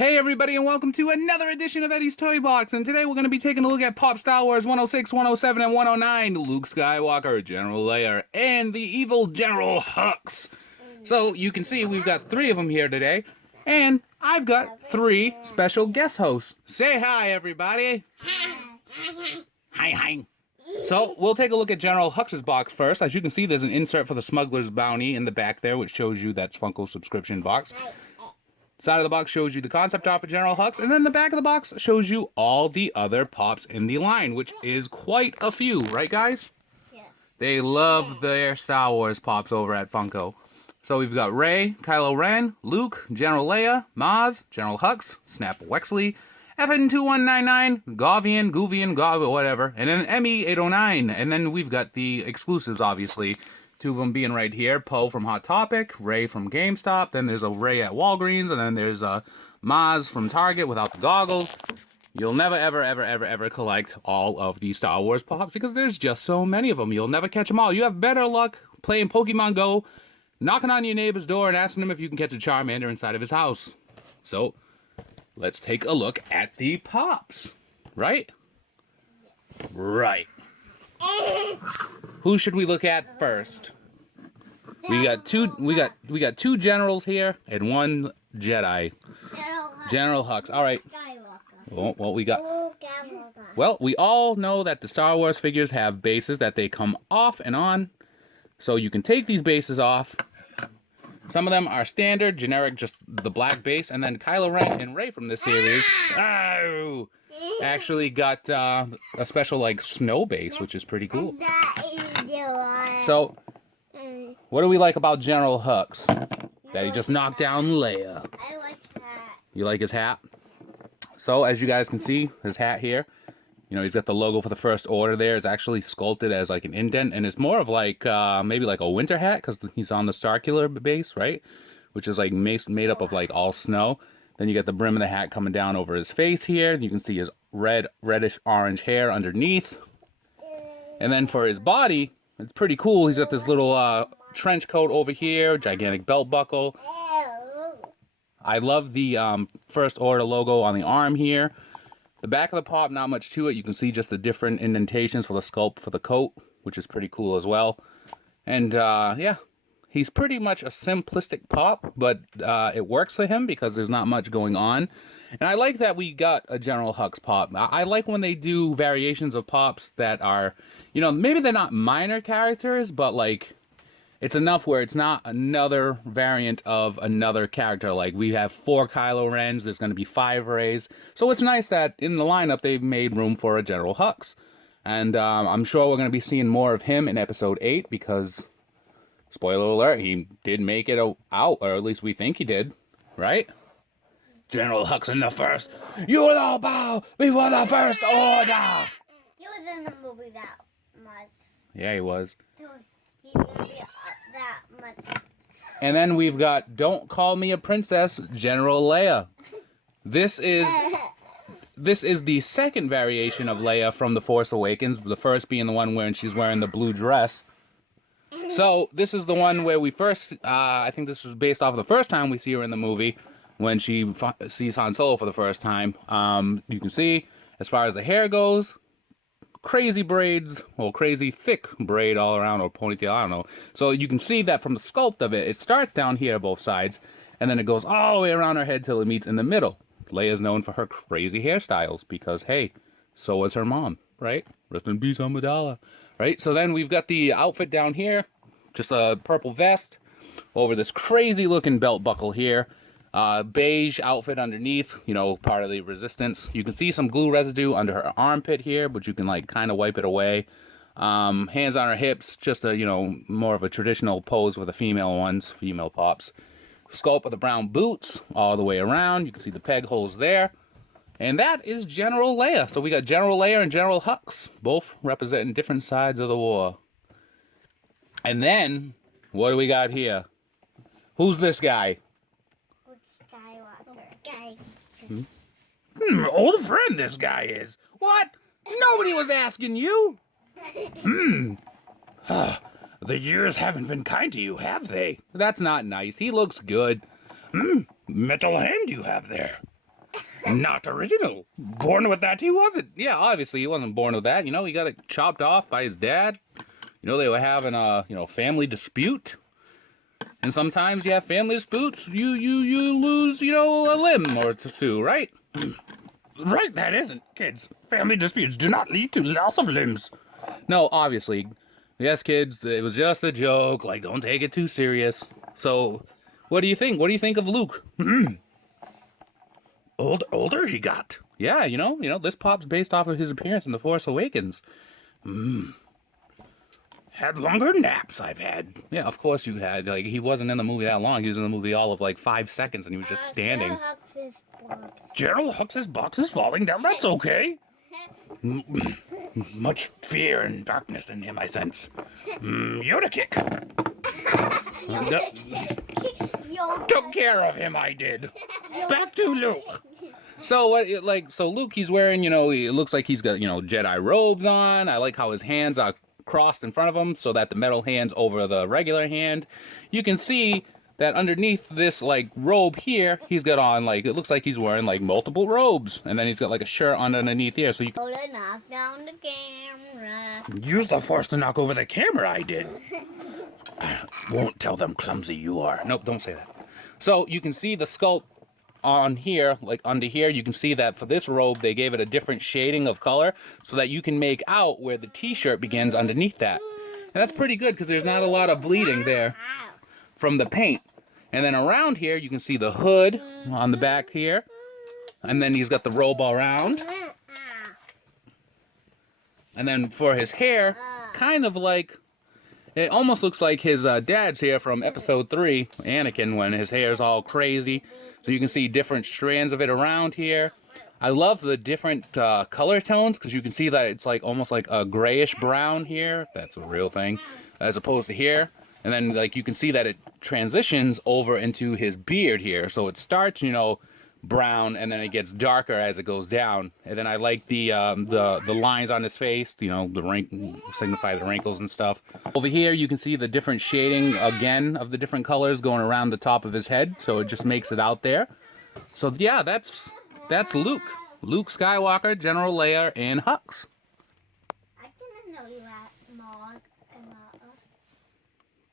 Hey everybody and welcome to another edition of Eddie's Toy Box, and today we're going to be taking a look at Pop Star Wars 106, 107, and 109, Luke Skywalker, General Leia, and the evil General Hux. So you can see we've got 3 of them here today, and I've got 3 special guest hosts. Say hi everybody! Hi. So we'll take a look at General Hux's box first. As you can see, there's an insert for the Smuggler's Bounty in the back there, which shows you that's Funko's subscription box. Side of the box shows you the concept art for General Hux, and then the back of the box shows you all the other Pops in the line, which is quite a few, right guys? Yeah. They love their Star Wars Pops over at Funko. So we've got Rey, Kylo Ren, Luke, General Leia, Maz, General Hux, Snap Wexley, FN2199, Guvian, whatever, and then ME809, and then we've got the exclusives, obviously. 2 of them being right here, Poe from Hot Topic, Rey from GameStop, then there's a Rey at Walgreens, and then there's a Maz from Target without the goggles. You'll never, ever collect all of these Star Wars Pops because there's just so many of them. You'll never catch them all. You have better luck playing Pokemon Go, knocking on your neighbor's door and asking him if you can catch a Charmander inside of his house. So, let's take a look at the Pops, right? Right. Who should we look at first? We got two generals here and 1 Jedi. General Hux. All right. Well, we got. Well, we all know that the Star Wars figures have bases that they come off and on, so you can take these bases off. Some of them are standard, generic, just the black base, and then Kylo Ren and Rey from this series. Oh! Actually got a special like snow base, which is pretty cool. So, what do we like about General Hux? That he just knocked down Leia. I like that. You like his hat? So, as you guys can see, his hat here, you know, he's got the logo for the First Order there. It's actually sculpted as like an indent, and it's more of like maybe like a winter hat because he's on the Starkiller base, right? Which is like made up of like all snow. Then you get the brim of the hat coming down over his face here. You can see his reddish orange hair underneath. And then for his body, it's pretty cool. He's got this little trench coat over here, gigantic belt buckle. I love the First Order logo on the arm here. The back of the Pop, not much to it. You can see just the different indentations for the sculpt for the coat, which is pretty cool as well. And yeah. He's pretty much a simplistic Pop, but it works for him because there's not much going on. And I like that we got a General Hux Pop. I like when they do variations of Pops that are, you know, maybe they're not minor characters, but like, it's enough where it's not another variant of another character. Like, we have 4 Kylo Rens, there's going to be 5 Reys. So it's nice that in the lineup they've made room for a General Hux. And I'm sure we're going to be seeing more of him in Episode 8 because... spoiler alert, he did make it out, or at least we think he did, right? General Hux in the First. You will all bow before the First Order! He was in the movie that much. Yeah, he was. He's going to be that much. And then we've got Don't Call Me a Princess, General Leia. This is the second variation of Leia from The Force Awakens, the first being the one where she's wearing the blue dress. So, this is the one where we first, I think this was based off of the first time we see her in the movie, when she sees Han Solo for the first time. You can see, as far as the hair goes, crazy braids, well, crazy thick braid all around, or ponytail, I don't know. So, you can see that from the sculpt of it, it starts down here both sides, and then it goes all the way around her head till it meets in the middle. Leia's known for her crazy hairstyles, because, hey, so was her mom, right? Rest in peace, Amidala. Right, so then we've got the outfit down here. Just a purple vest over this crazy looking belt buckle here. Beige outfit underneath, you know, part of the resistance. You can see some glue residue under her armpit here, but you can like kind of wipe it away. Hands on her hips, just a, you know, more of a traditional pose with the female ones, female Pops. Sculpt of the brown boots all the way around. You can see the peg holes there. And that is General Leia. So we got General Leia and General Hux, both representing different sides of the war. And then, what do we got here? Who's this guy? Luke Skywalker. Old friend this guy is. What? Nobody was asking you. The years haven't been kind to you, have they? That's not nice. He looks good. Metal hand you have there. Not original. Born with that, he wasn't. Yeah, obviously he wasn't born with that. You know, he got it chopped off by his dad. You know, they were having a, family dispute. And sometimes you have family disputes, you lose, a limb or two, right? Right, that isn't, kids. Family disputes do not lead to loss of limbs. No, obviously. Yes, kids, it was just a joke. Like, don't take it too serious. So, what do you think? What do you think of Luke? Older he got. Yeah, this pop's based off of his appearance in The Force Awakens. Had longer naps I've had. Yeah, of course you had. Like, he wasn't in the movie that long. He was in the movie all of, 5 seconds, and he was just standing. General Hux's box is falling down. That's okay. Much fear and darkness in him, I sense. Yoda kick. Took care of him, I did. Back to Luke. So Luke, he's wearing, it looks like he's got, Jedi robes on. I like how his hands are crossed in front of him so that the metal hand's over the regular hand. You can see that underneath this, robe here, he's got on, it looks like he's wearing, multiple robes. And then he's got, a shirt on underneath here, so you can... Yoda knocked down the camera. Use the Force to knock over the camera, I did. Won't tell them clumsy you are. Nope, don't say that. So, you can see the sculpt on here, under here, you can see that for this robe, they gave it a different shading of color so that you can make out where the t-shirt begins underneath that. And that's pretty good because there's not a lot of bleeding there from the paint. And then around here, you can see the hood on the back here. And then he's got the robe all around. And then for his hair, kind of it almost looks like his dad's hair from episode 3, Anakin, when his hair's all crazy. So you can see different strands of it around here. I love the different color tones because you can see that it's almost like a grayish brown here. That's a real thing. As opposed to here. And then you can see that it transitions over into his beard here. So it starts, brown, and then it gets darker as it goes down. And then I like the lines on his face, the signify the wrinkles and stuff. Over here you can see the different shading again of the different colors going around the top of his head, so it just makes it out there. So yeah, that's Luke Skywalker, General Leia, and Hux. I didn't know you had Mars and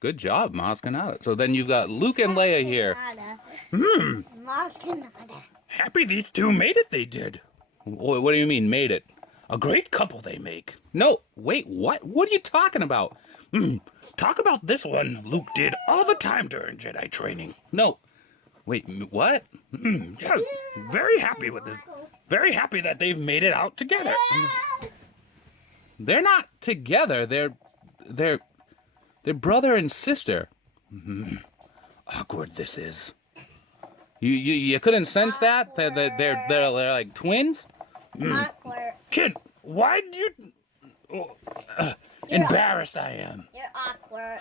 Good job, Maz Kanata. So then you've got Luke and Leia here. Mars Canada. Happy these two made it, they did. What do you mean, made it? A great couple they make. No, wait, what? What are you talking about? Talk about this one Luke did all the time during Jedi training. No, wait, what? Yeah, very happy with this. Very happy that they've made it out together. They're not together. They're brother and sister. Awkward this is. You couldn't sense that they're like twins. Awkward. Kid, why do you? Embarrassed I am. You're awkward.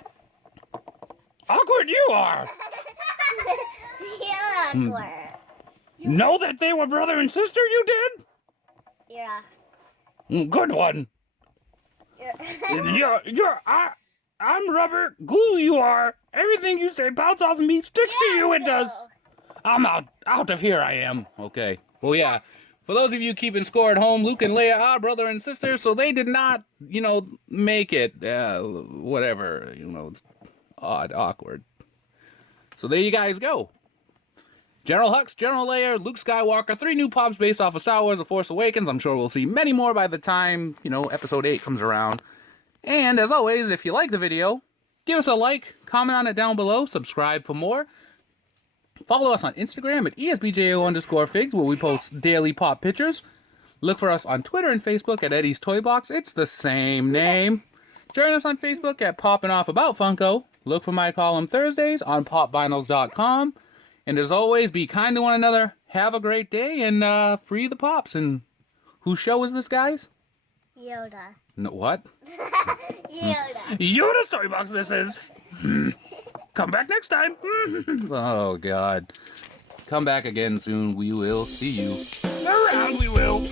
Awkward you are. You're awkward. Know that they were brother and sister. You did. Yeah. Good one. I'm rubber glue. You are. Everything you say bounce off of me, sticks to you. It does. I'm out of here. I am. Okay. Well, yeah. For those of you keeping score at home, Luke and Leia are brother and sister, so they did not, make it. Whatever. It's odd, awkward. So there you guys go. General Hux, General Leia, Luke Skywalker, 3 new pops based off of Star Wars: The Force Awakens. I'm sure we'll see many more by the time, Episode 8 comes around. And as always, if you like the video, give us a like, comment on it down below, subscribe for more. Follow us on Instagram at ESBJO_figs, where we post daily pop pictures. Look for us on Twitter and Facebook at Eddie's Toy Box. It's the same name. Join us on Facebook at Poppin' Off About Funko. Look for my column Thursdays on popvinyls.com. And as always, be kind to one another. Have a great day and free the pops. And whose show is this, guys? Yoda. No, what? Yoda. Yoda's Toy Box this is. Come back next time. Oh, God. Come back again soon. We will see you. Around we will.